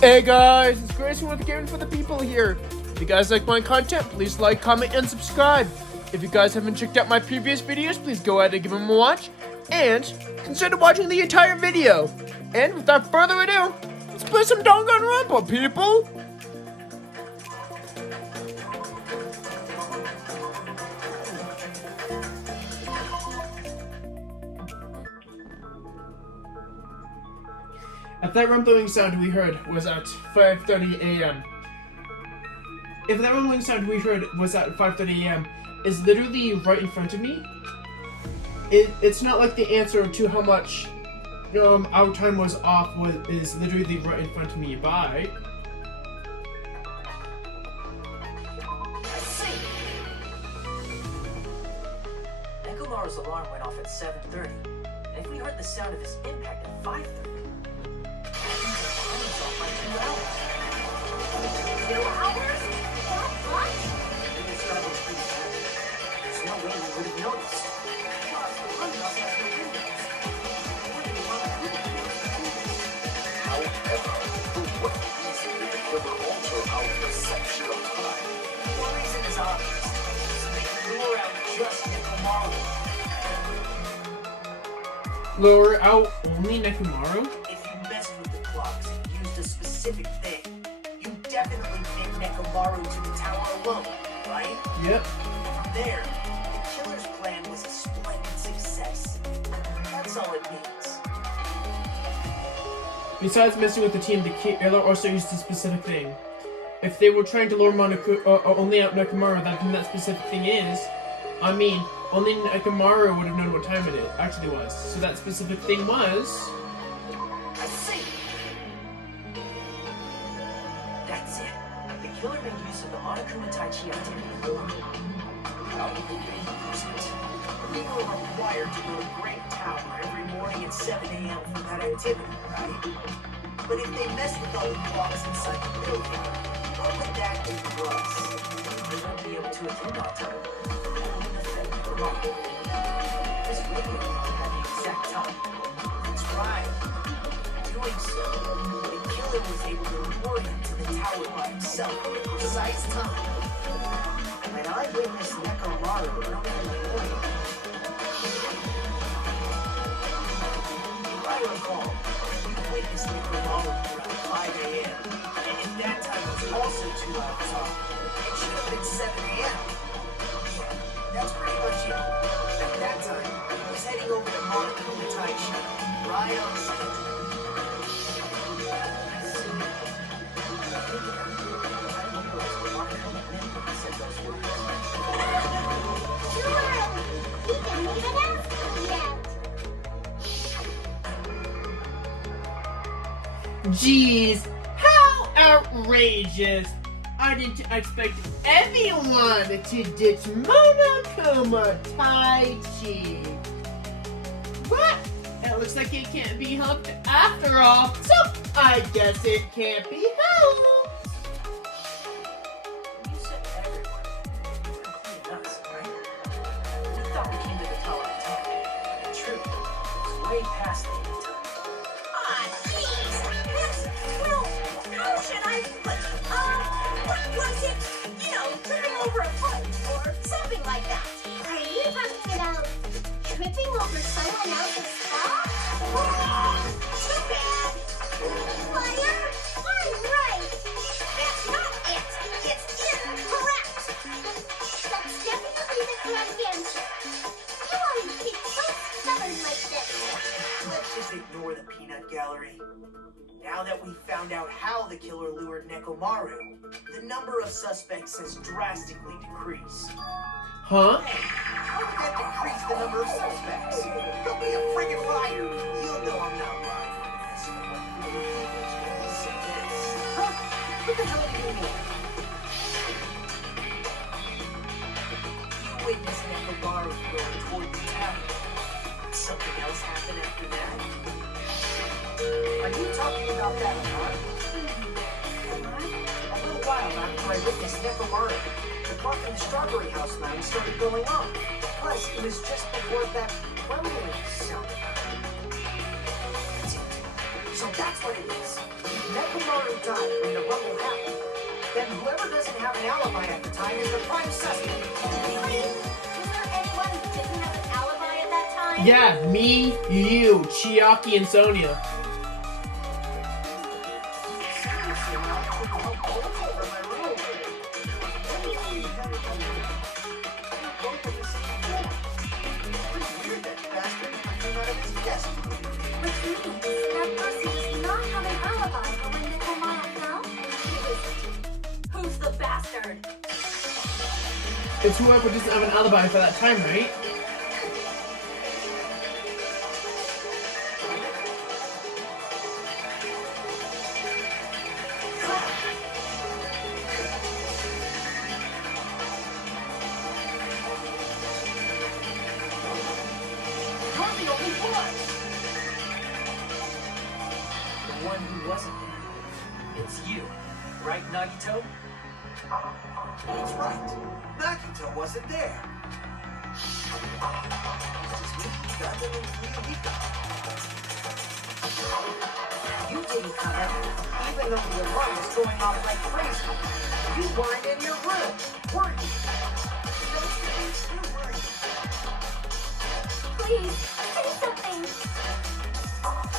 Hey guys, it's Grayson with Gaming for the People here. If you guys like my content, please like, comment, and subscribe. If you guys haven't checked out my previous videos, please go ahead and give them a watch. And consider watching the entire video. And without further ado, let's play some Danganronpa, people! If that rumbling sound we heard was at 5:30 a.m. If that rumbling sound we heard was at 5:30 a.m. is literally right in front of me, it's not like the answer to how much our time was off is literally right in front of me. Bye. Nekumaru's alarm went off at 7:30, and if we heard the sound of his impact at 5:30, there's no way we would have noticed. However, the way easily it could alter our perception of time. One reason is obvious. They lure out just Nekumaru. Lure out only Nekumaru? If you messed with the clocks and used a specific thing, you definitely fit Nekumaru to the tower alone, right? Yep. From there, the killer's plan was a splendid success. That's all it means. Besides messing with the team, the killer also used a specific thing. If they were trying to lure only out Nekumaru, that specific thing is, only Nekumaru would have known what time it actually was. So that specific thing was... I see. That's it. The killer made use of the Onakuma Taichi activity form. How did they use it? We were required to go to Great Tower every morning at 7 a.m. for that activity, right? But if they messed with all the clocks inside the building, what would that do for us? They wouldn't be able to attend on time. This radio had the exact time. That's right. Doing so, the killer was able to lure him to the tower by himself at the precise time. And I witnessed Nekumaru early in the morning. If I recall, you witnessed Nekumaru around 5 a.m. And if that time was also 2 hours off, it should have been 7 a.m. That's pretty much it. At that time, he was heading over to Monokuma Taichi, right on schedule. I see. I didn't realize what Monokuma meant when he said those words. You didn't even ask me yet. Jeez, how outrageous! I didn't expect anyone to ditch Monokuma Taichi. What? It looks like it can't be helped after all, so I guess it can't be helped. You said everyone, including us, right? We thought we came to the tower on time. The truth was way past the time. Aw, jeez. Well, how should I put it? What was it? You know, tripping over a foot or something like that. Are you talking about tripping over someone else's stuff? Too bad. Fire? I'm right. That's not it. It's incorrect. That's definitely the correct answer. You always get so stubborn like this. Let's just ignore the peanut gallery. Now that we've found out how the killer lured Nekumaru, the number of suspects has drastically decreased. Huh? How did that decrease the number of suspects? Don't be a friggin' liar. You know I'm not lying on this. Listen to this. Huh? What the hell do you mean? You witnessed Nekumaru going toward the tower. Something else happened after that? Are you talking about that alarm? A little while after I witnessed Nekumaru, the clock in the Strawberry House line started going off. Plus, it was just before that rumbling sounded. That's it. So That's what it is. Nekumaru died when the rumble happened. Then whoever doesn't have an alibi at the time is the prime suspect. Really? Was there anyone who didn't have an alibi at that time? Yeah, me, you, Chiaki, and Sonia. Seriously, man, I couldn't help both over my room. Both of us. Pretty weird that bastard came out of his desk. Which means that person does not have an alibi for when Nekumaru fell? Who's the bastard? It's whoever doesn't have an alibi for that time, right? You're the only one! The one who wasn't there. It's you, right, Nagito? That's right. Nagito wasn't there. You didn't come out, even though the alarm was going off like crazy. You weren't in your room, were you? Please, say something.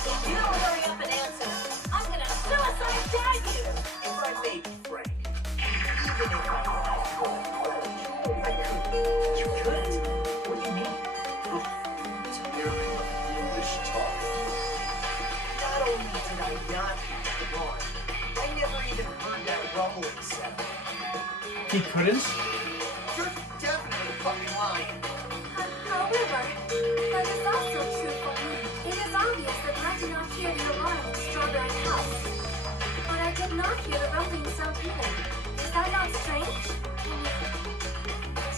If you don't hurry up and answer, I'm gonna suicide dive you. If I may be frank, even if I couldn't. You couldn't? What do you mean? It's very foolish talk. Not only did I not hear the alarm, I never even heard that rumbling sound. He couldn't? You're definitely fucking lying. However, that is also true for me. It is obvious that I did not hear the alarm in Strawberry House. But I did not hear the rumbling sound either. Is that not strange?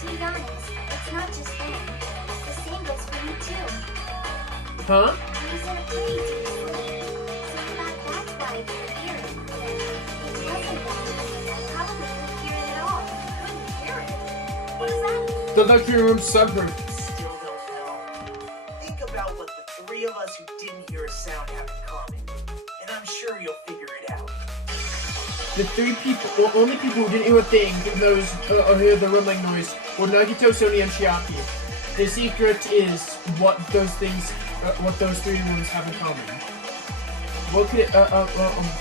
To be honest, it's not just them. The same goes for me too. Huh? I was in a pretty deep sleep. So in fact, that's why I couldn't hear it. If it wasn't that, I probably couldn't hear it at all. Couldn't hear it? What does that mean? The luxury room subgroup. Still don't know. Think about what the three of us who didn't hear a sound have in common. And I'm sure you'll figure it out. The three people, well, only people who didn't hear a thing, those or hear the rumbling noise, were Nagito, Sonia, and Chiaki. The secret is what those things, what those three rooms have in common. What could it,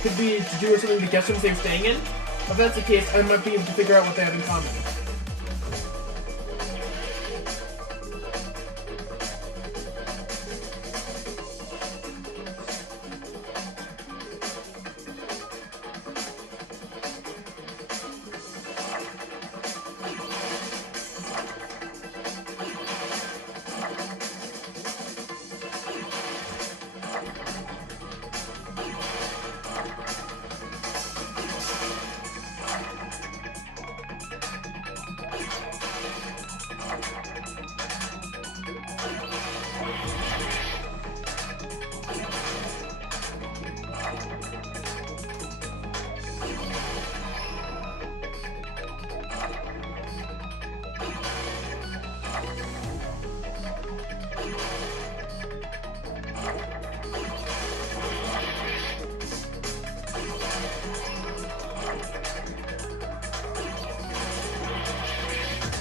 could be to do with something the guest rooms they were staying in? If that's the case, I might be able to figure out what they have in common.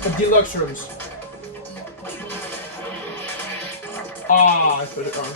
The deluxe rooms. Ah, I put it wrong.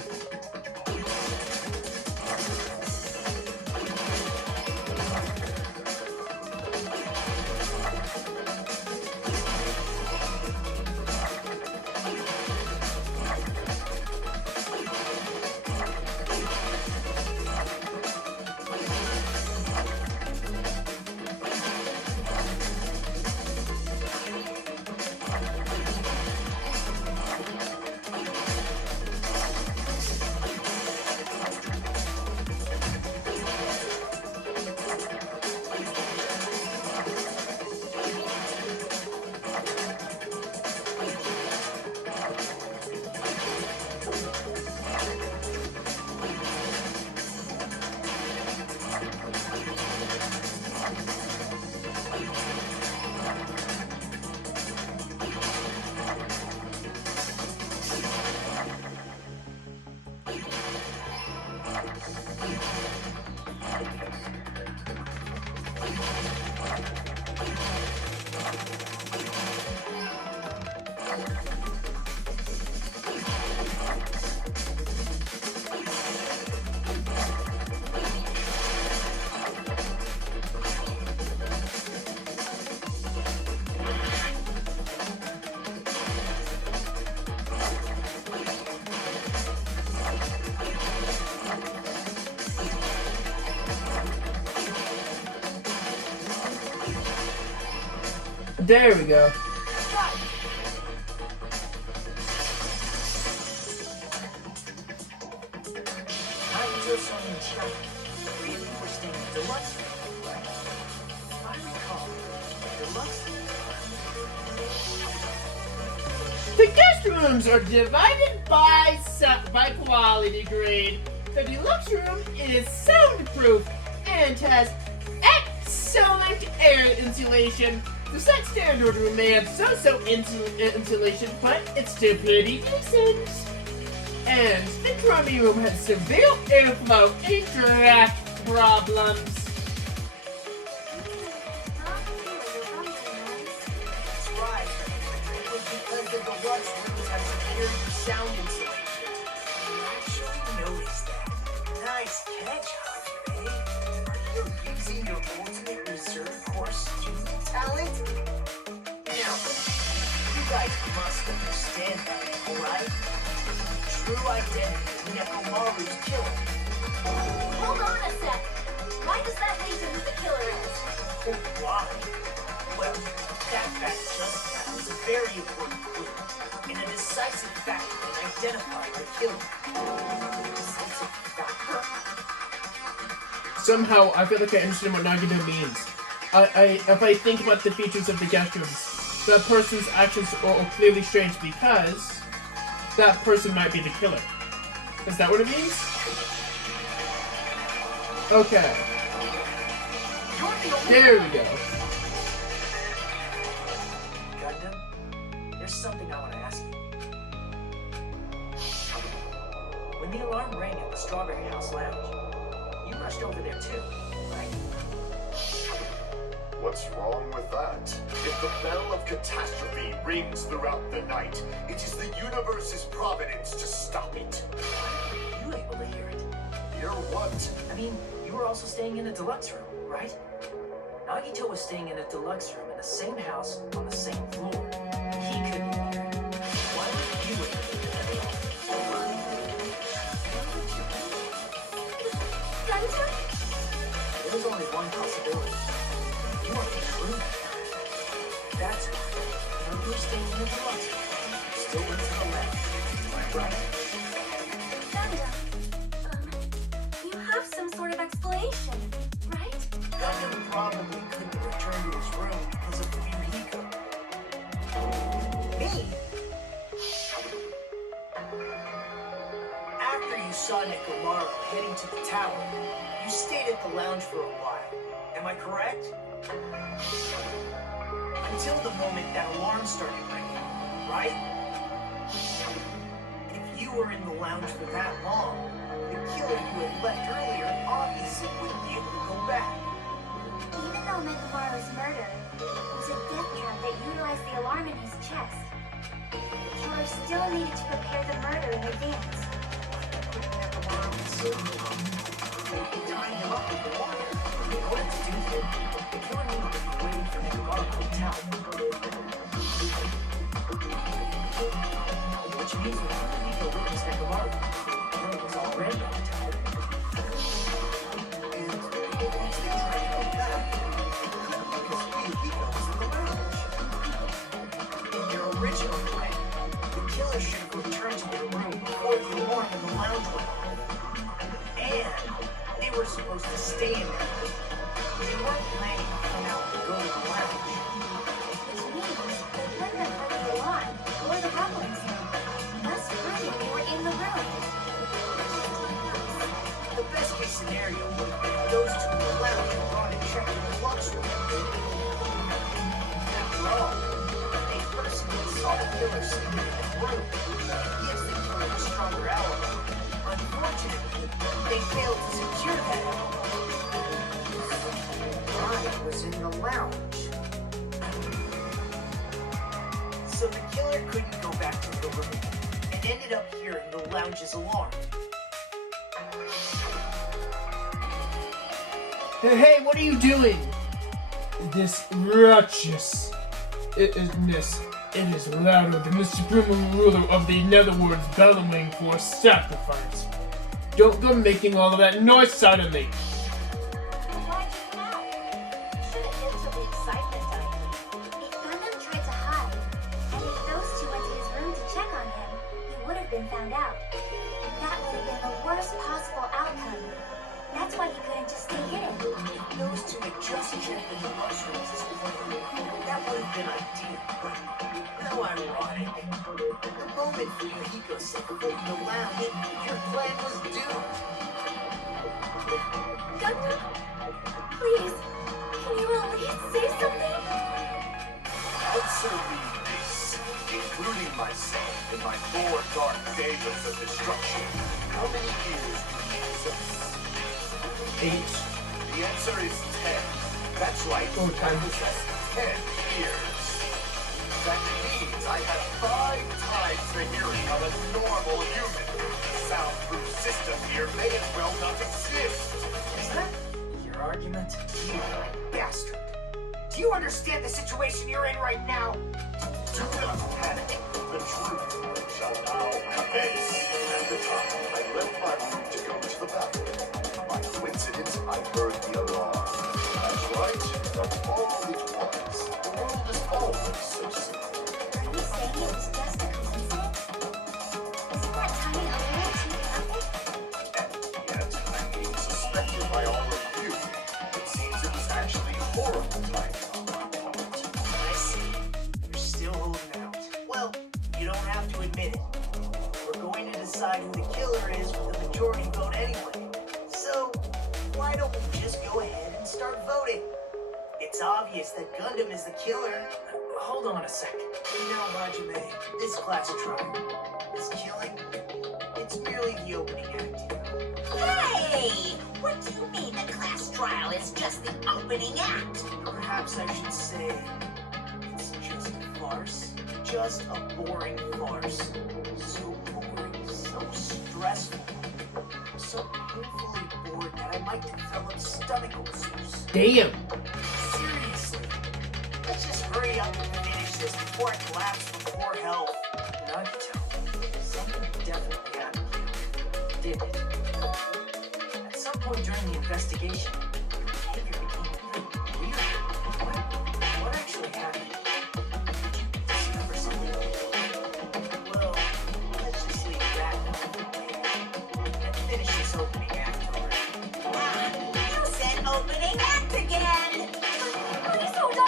There we go. Three of you were staying in deluxe room, right? If I recall, deluxe The guest rooms are divided by quality grade. The deluxe room is soundproof and has excellent air insulation. The set standard room may have so-so insulation, but it's still pretty decent. And the drummy room has severe airflow and draft problems. That's right. It was because the deluxe rooms have superior sound insulation. I actually noticed that. Nice catch, Javier. Are you using your ultimate reserve corps student talent? Now, you guys must understand that, alright? True identity is Nekumaru's killer. Hold on a sec. Why does that lead to who the killer is? Why? Well, that fact just now is a very important clue, and a decisive factor in identifying the killer. Decisive factor? Somehow, I feel like I understand what Nagito means. If I think about the features of the guest rooms, that person's actions are clearly strange because that person might be the killer. Is that what it means? Okay. There we go. Gundam, there's something I want to ask you. When the alarm rang at the Strawberry House Lounge, you rushed over there too, right? What's wrong with that? If the bell of catastrophe rings throughout the night, it is the universe's providence to stop it. You able to hear it? Hear what? I mean, you were also staying in a deluxe room, right? Nagito was staying in a deluxe room in the same house on the same floor. He couldn't hear it. Why would you able to hear it at all? Gundam? There was only one possibility. You weren't in the room. That's why. You were staying in the deluxe room. Still went to the left. Right? Gundam. You have some sort of explanation, right? Gundam probably couldn't return to his room because of the weird ego. Me? After you saw Nekumaru heading to the tower, you stayed at the lounge for a while. Am I correct? Until the moment that alarm started ringing, right? If you were in the lounge for that long, the killer you had left earlier obviously wouldn't be able to go back. Even though Nekumaru's murder was a death trap that utilized the alarm in his chest, the killer still needed to prepare the murder in advance. Nekumaru and Silver, they tied him up with the wire. In order to do that, the killer needed to be waiting for Nekumaru to come out. Which means we have to leave the witness Nekumaru. The killer was already on the tower. And at least they tried to come back. Because he was in the lounge. In their original plan, the killer should have returned to their room before the alarm in the lounge went off. And they were supposed to stay in there. They weren't planning to come out and go to the lounge. Which means they couldn't have heard the alarm or the rumbling sound, thus proving they were in the room. The best case scenario would have been those two in the lounge and gone and checked in the lunchroom. After all, a person who saw the killer sleeping in the room gives the killer a stronger alibi. Unfortunately, they failed to secure that alibi. Ryan was in the lounge. So the killer couldn't go back to the room and ended up hearing the lounge's alarm. Hey, what are you doing? This righteousness. It is louder than the supreme ruler of the netherworld's bellowing for sacrifice. Don't go making all of that noise suddenly. Why'd you now? You should have been to the excitement died. If Gundam summon Fuyuhiko-san floating around, your plan was doomed. Gundam, please, can you at least say something? Answer me this, including myself in my 4 dark days of destruction. How many years do you possess? 8. The answer is 10. That's right. Oh, I 10. possess 10 years. That means I have 5 times the hearing of a normal human. The soundproof system here may as well not exist. Is that your argument? You bastard. Do you understand the situation you're in right now? Do not panic. The truth shall now commence. At the time, I left my room to go to the bathroom. By coincidence, I heard the alarm. That's right. That's all it was. The world is always so simple. Are you saying it was just a coincidence? Isn't that timing a little too perfect? And yet, I'm being suspected by all of you. It seems it was actually horrible timing on my part. I see. You're still holding out. Well, you don't have to admit it. We're going to decide who the killer is with the majority vote anyway. So, why don't we just go ahead and start voting? It's obvious that Gundam is the killer. Hold on a second. You know, Hajime, this class trial, this killing, it's merely the opening act, you know. Hey! What do you mean the class trial is just the opening act? Perhaps I should say it's just a farce. Just a boring farce. So boring, so stressful. So painfully bored that I might develop stomach ulcers. Damn. Seriously. Let's just hurry up and finish this before I collapse from poor health. Nagito, something definitely happened here. Did it? At some point during the investigation, your behavior became even weird. What actually happened? Did you discover something? Well, let's just leave that and finish this opening act already. You said opening act again! Please hold on!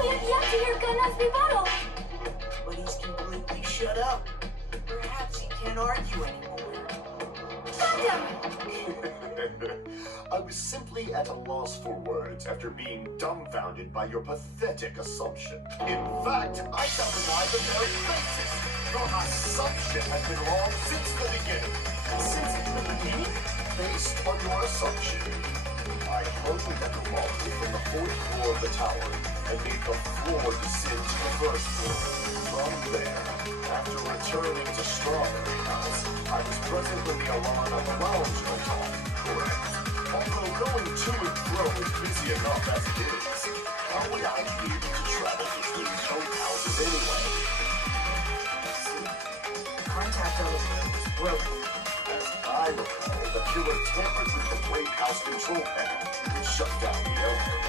We have yet to hear Gundam's rebuttal! But he's completely shut up. Perhaps he can't argue anymore. Gundam! I was simply at a loss for words after being dumbfounded by your pathetic assumption. In fact, I shall deny the very basis. Your assumption has been wrong since the beginning. Since the beginning? Based on your assumption, I hung Nekumaru from the 4th floor of the tower and made the floor descend to the 1st floor. From there, after returning to Strawberry House, I was present when the alarm at the lounge went off. Correct. Although going to and fro is busy enough as it is, how would I be able to travel between both houses anyway? See, the contact elevator was broken. As I recall, the killer tampered with the Great House control panel, which shut down the elevator.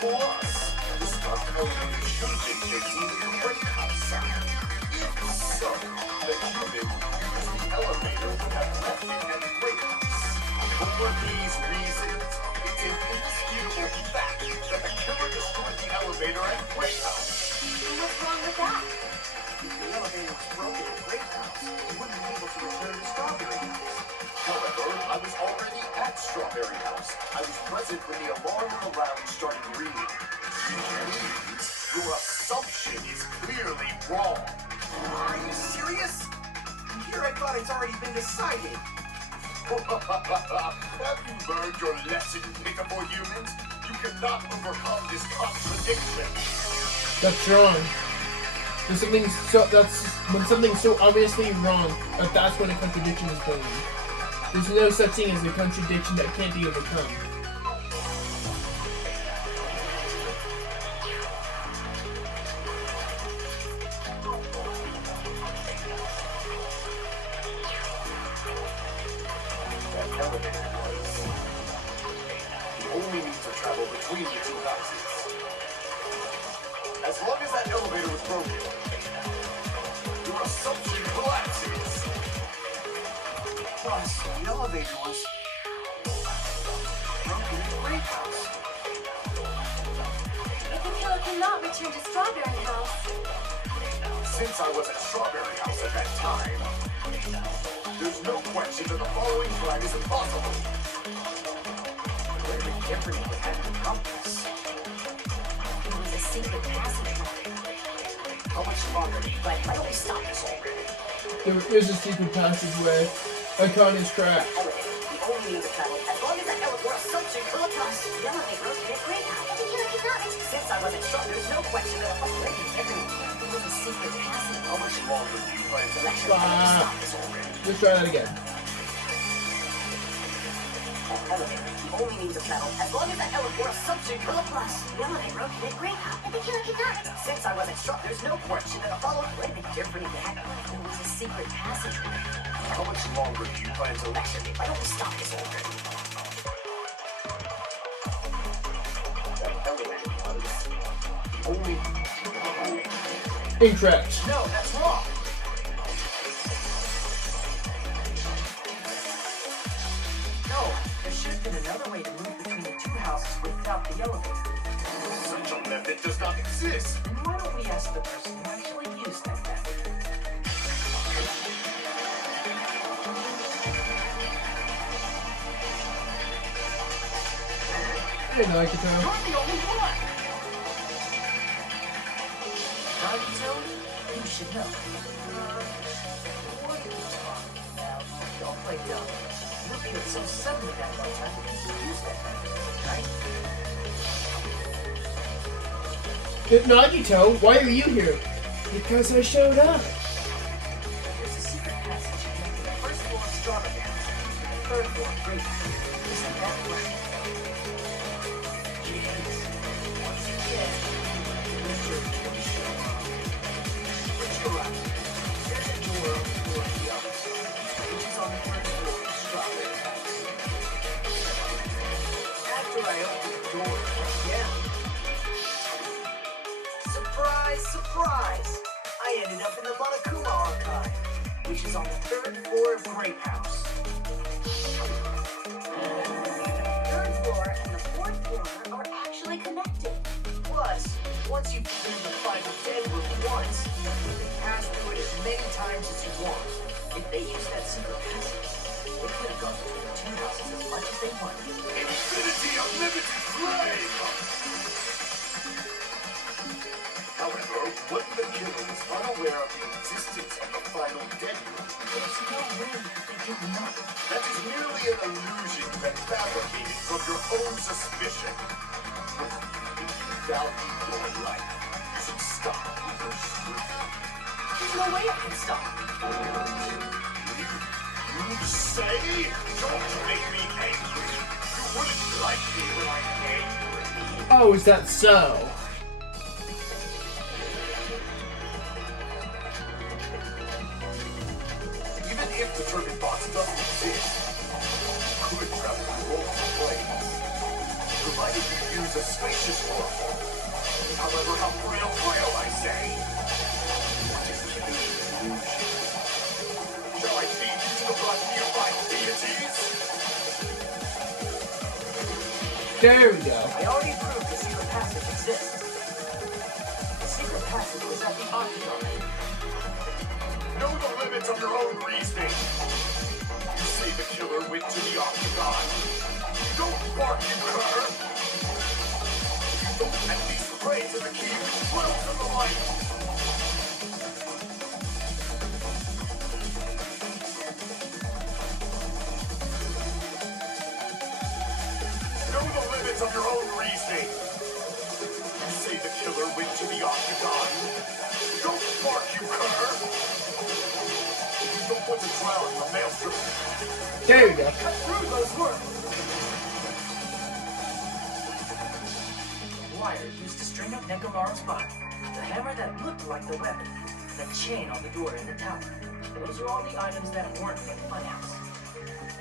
Plus, the stuck elevator should have been facing the Great House side. If so, the human who used the elevator would have left it at the Great House. For these reasons, it's an indisputable fact that the killer destroyed the elevator at Great House. What's wrong with that? If the elevator was broken at Great House, he wouldn't be able to return to Strawberry House. However, I was already at Strawberry House. I was present when the alarm in the lounge started ringing. Which means your assumption is clearly wrong. Are you serious? Here I thought it's already been decided. Have you learned your lesson, pitiful humans? You cannot overcome this contradiction. That's wrong. That's when something's so obviously wrong, that's when a contradiction is born. There's no such thing as a contradiction that can't be overcome. That elevator was the only means of travel between the two houses. As long as that elevator was broken, your assumption collapses. Plus, the elevator was broken at the Great House. If the killer cannot return to Strawberry House, Since I was at Strawberry House at that time, there's no question that the following plan is impossible. What would different if it had the compass? It was a secret passageway. How much longer do you plan? Why don't we stop this already? There is a secret passageway. Icon is cracked. Elevator. The only means of travel. As long as that elevator assumption could plus. The elevator was a great house. The killer could not. Since I wasn't sure, there's no question that a lady everywhere. It was a secret passageway. How much longer do you plan to Lecture. Why don't we stop this already? Let's try that again. Elevator. The only means of travel. As long as that elevator assumption could plus. The elevator was a great house. The killer could not. Since I wasn't sure, there's no question that a following would be different if it had It was a secret passageway. How much longer do you plan to lecture. Why don't we stop this already? that elevator was the only... Incorrect. No, that's wrong. No, there should have been another way to move between the two houses without the elevator. Such a method does not exist. And why don't we ask the person who actually used that method? Hey, Nagito. You're the only one! Nagito, you should know. What are you talking about? Don't play dumb. You appeared so suddenly that one time because you used that method, right? Nagito, why are you here? Because I showed up. There's a secret passage connecting the first floor of Strawberry House and the third floor of Grape House. Isn't that right? Yes. Once again, Mr. Show up. But you're right. There's a door on the floor of the other side, which is on the first floor of Strawberry House. After I opened the door, yeah. Surprise, surprise! I ended up in the Nekumaru archive, which is on the third floor of Grape House. The third floor and the fourth floor are actually connected. Plus, once you've been in the final dead room once, you can pass through it as many times as you want. If they used that secret passage, they could have gone between the two houses as much as they wanted. Infinity unlimited flame! However, what if the killer was unaware of the existence of the final dead room? There's no way they did not. That is merely an illusion you have fabricated from your own suspicion. If you value your life, you should stop with your sleuthing. There's no way I can stop. You say? Don't make me angry. You wouldn't like me when I'm angry. Oh, is that so? Even if the turbine box doesn't exist, you could travel through multiple planes, provided you use a spacious oracle. However, how frail, I say. What is the illusion? Shall I feed you to the blood nearby deities? There we go. I already proved the secret passage exists. The secret passage was at the Octagon. Know the limits of your own reasoning. You say the killer went to the Octagon. Don't bark, you cur! You don't at least pray to the key which dwells in the light. Know the limits of your own reasoning. You say the killer went to the Octagon. Don't bark, you cur! You don't want to drown in the maelstrom. There we go. Cut through those words. Wire used to string up Nekumaru's body, the hammer that looked like the weapon, and the chain on the door in the tower. Those are all the items that weren't in the funhouse.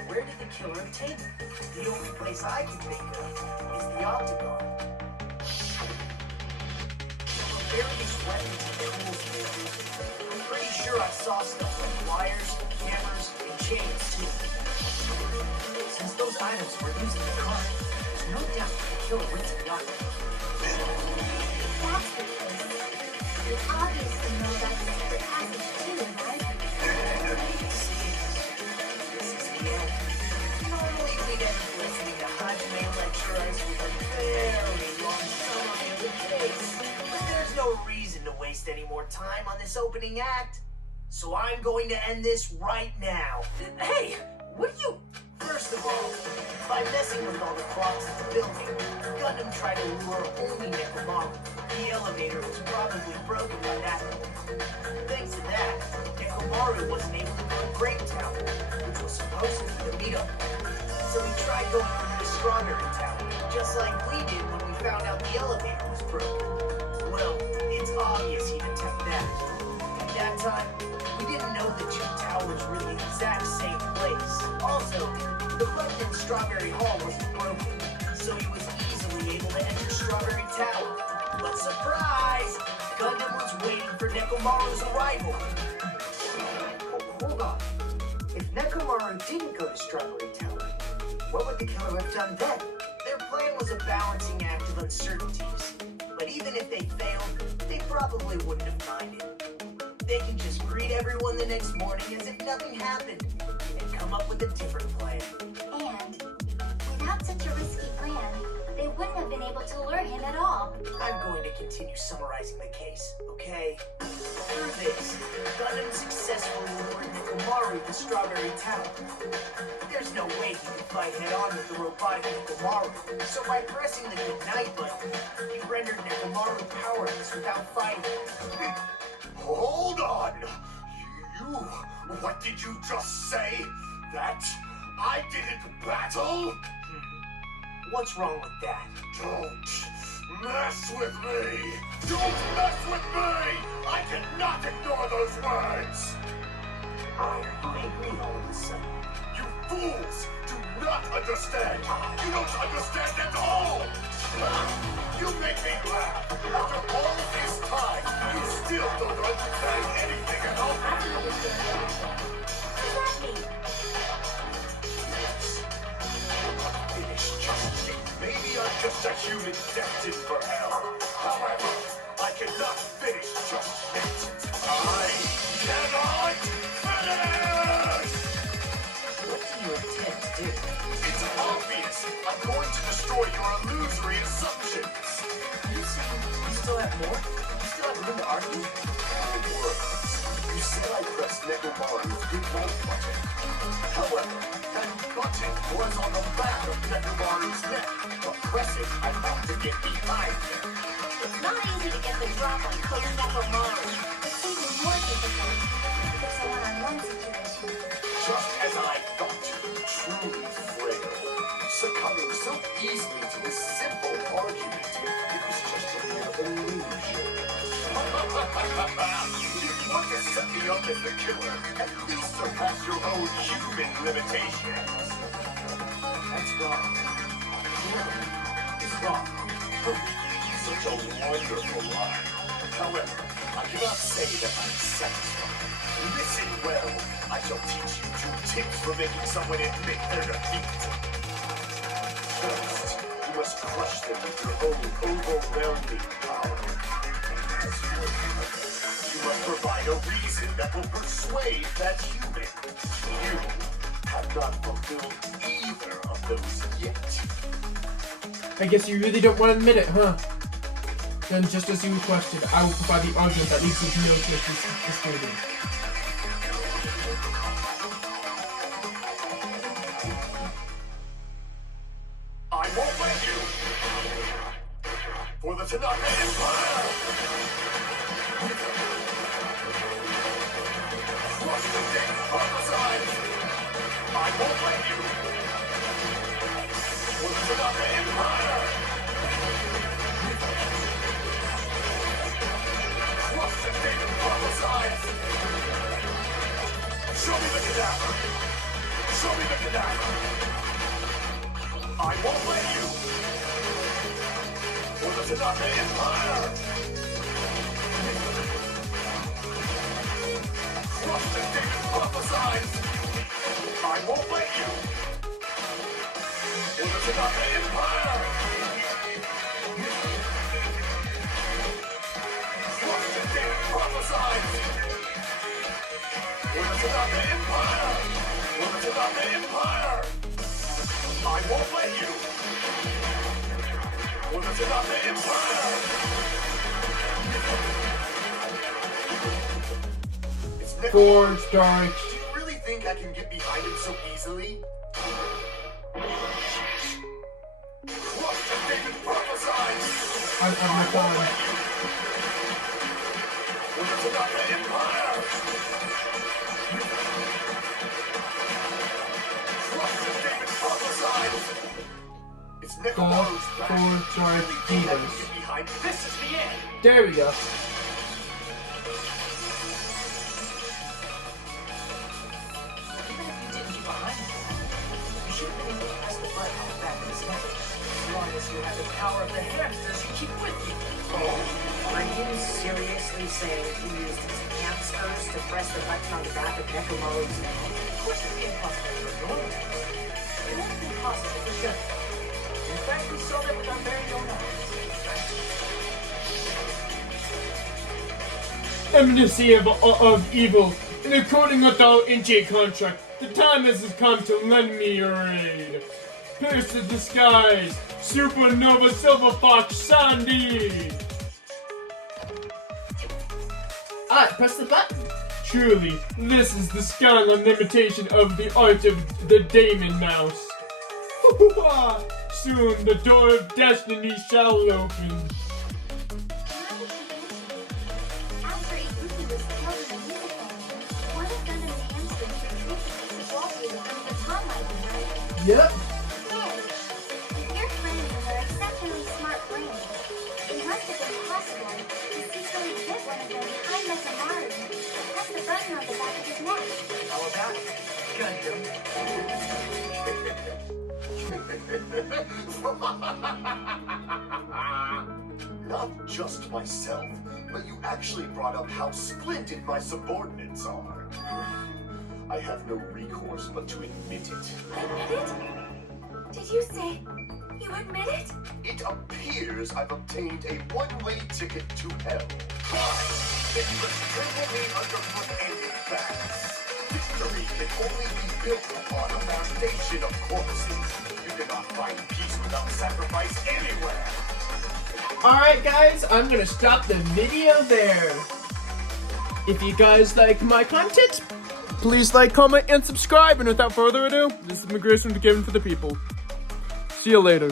Where did the killer obtain them? The only place I can think of is the Octagon. There were various weapons and tools here. I'm pretty sure I saw stuff like wires, hammers, and chains too. Since those items were used in the car, there's no doubt that the killer went to the Octagon. That's the case. You obviously know that waste any more time on this opening act. So I'm going to end this right now. Hey, what are you... First of all, by messing with all the clocks in the building, Gundam tried to lure only Nekumaru. The elevator was probably broken by that point. Thanks to that, Nekumaru wasn't able to go to Great Tower, which was supposed to be the meetup point. So he tried going over to Strawberry Tower, just like we did when we found out the elevator was broken. Well, it's obvious he'd attempt that. At that time, we didn't know the two towers were the exact same place. Also, the button in Strawberry Hall wasn't broken, so he was easily able to enter Strawberry Tower. But surprise! Gundam was waiting for Nekumaru's arrival. Hold on. If Nekumaru didn't go to Strawberry Tower, what would the killer have done then? Their plan was a balancing act of uncertainties. But even if they failed, they probably wouldn't have minded. They can just greet everyone the next morning as if nothing happened, and come up with a different plan. And without such a risky plan, they wouldn't have been able to lure him at all. I'm going to continue summarizing the case, okay? Through this, Gundam successfully lured Nekumaru to Strawberry Tower. There's no way he could fight head-on with the robotic Nekumaru, so by pressing the goodnight button, he rendered Nekumaru powerless without fighting. Hold on! You... What did you just say? That I didn't battle? What's wrong with that? Don't mess with me! Don't mess with me! I cannot ignore those words! Why are you angry all of a sudden? You fools do not understand! You don't understand at all! You make me laugh! After all this time, you still don't understand anything at all! I don't understand that. What does that mean? Finish just yet. Maybe I'm just a human destined for hell. However, I cannot finish just yet. I cannot finish! What do you intend to do? It's obvious. I'm going to destroy your illusory assumptions. Are you saying you still have more? You still have room to argue? Words. You said I pressed Nekumaru's goodnight button. However, that button was on the back of Nekumaru's neck. For pressing, I have to get behind him. It's not easy to get the drop on Coach Nekumaru. It's even more difficult if it's a one-on-one situation. Just as I thought, truly frail. Succumbing so easily to this simple argument, it was just a mere illusion. You want to set me up as the killer, at least surpass your own human limitations. That's wrong. It's wrong. Such a wonderful lie. However, I cannot say that I'm satisfied. Listen well. I shall teach you 2 tips for making someone admit their defeat. First, you must crush them with your own overwhelming power. As for the other, you must provide a reason that will persuade that human. You have not fulfilled either of those yet. I guess you really don't want to admit it, huh? Then just as you requested, I will provide the argument that leads you to know this statement. I won't let you! For the Tanaka Empire! Crush the dead homicides! I won't let you! For the Tanaka Empire! Crush the dead homicides! Show me the cadaver! Show me the cadaver! I won't let you! For the Tanaka Empire! Crush the David prophesies! I won't let you! For the Tanaka Empire! Crush the David prophesies! For the Tanaka Empire! For the Tanaka Empire! I won't let you! For the Tanaka Empire! 4-star. Do you really think I can get behind him so easily? What did David prophesy? I'm not done. It's about the Empire! What did David prophesy? It's Nekumaru's back. 4-star Really think I can divas. get behind him? This is the end! There we go. Even if you didn't get behind him, you should have been able to press the button on the back of his neck. As long as you have the power of the hamsters you keep with you. Are you seriously saying he used his hamsters to press the button on the back of Nekumaru's neck? Of course, it'd be impossible for normal hamsters. It won't be possible for good. In fact, we saw that with our very own eyes. Eminency of evil. In according with our NJ contract, the time has come to lend me your aid. Pierce the disguise, Supernova Silver Fox Sandy. Press the button. Truly, this is the skyline limitation of the art of the Damon Mouse. Soon the door of destiny shall open. After Ibuki was killed in the music band, one of them and the hamsters were taken to wallpaper from the baton lighting, right? Yep. Hey, with your friends and their exceptionally smart brains, it must have been possible to secretly get one of them behind Nekumaru and press the button on the back of his neck. How about it? Gundam. Not just myself, but you actually brought up how splendid my subordinates are. I have no recourse but to admit it. Admit it? Did you say you admit it? It appears I've obtained a one-way ticket to hell. Fine! Then you must trample me underfoot and in back. Victory can only be built upon a foundation of corpses. You cannot find peace without sacrifice anywhere. Alright guys, I'm gonna stop the video there. If you guys like my content, please like, comment, and subscribe. And without further ado, this is McGrayson, the Given for the People. See you later.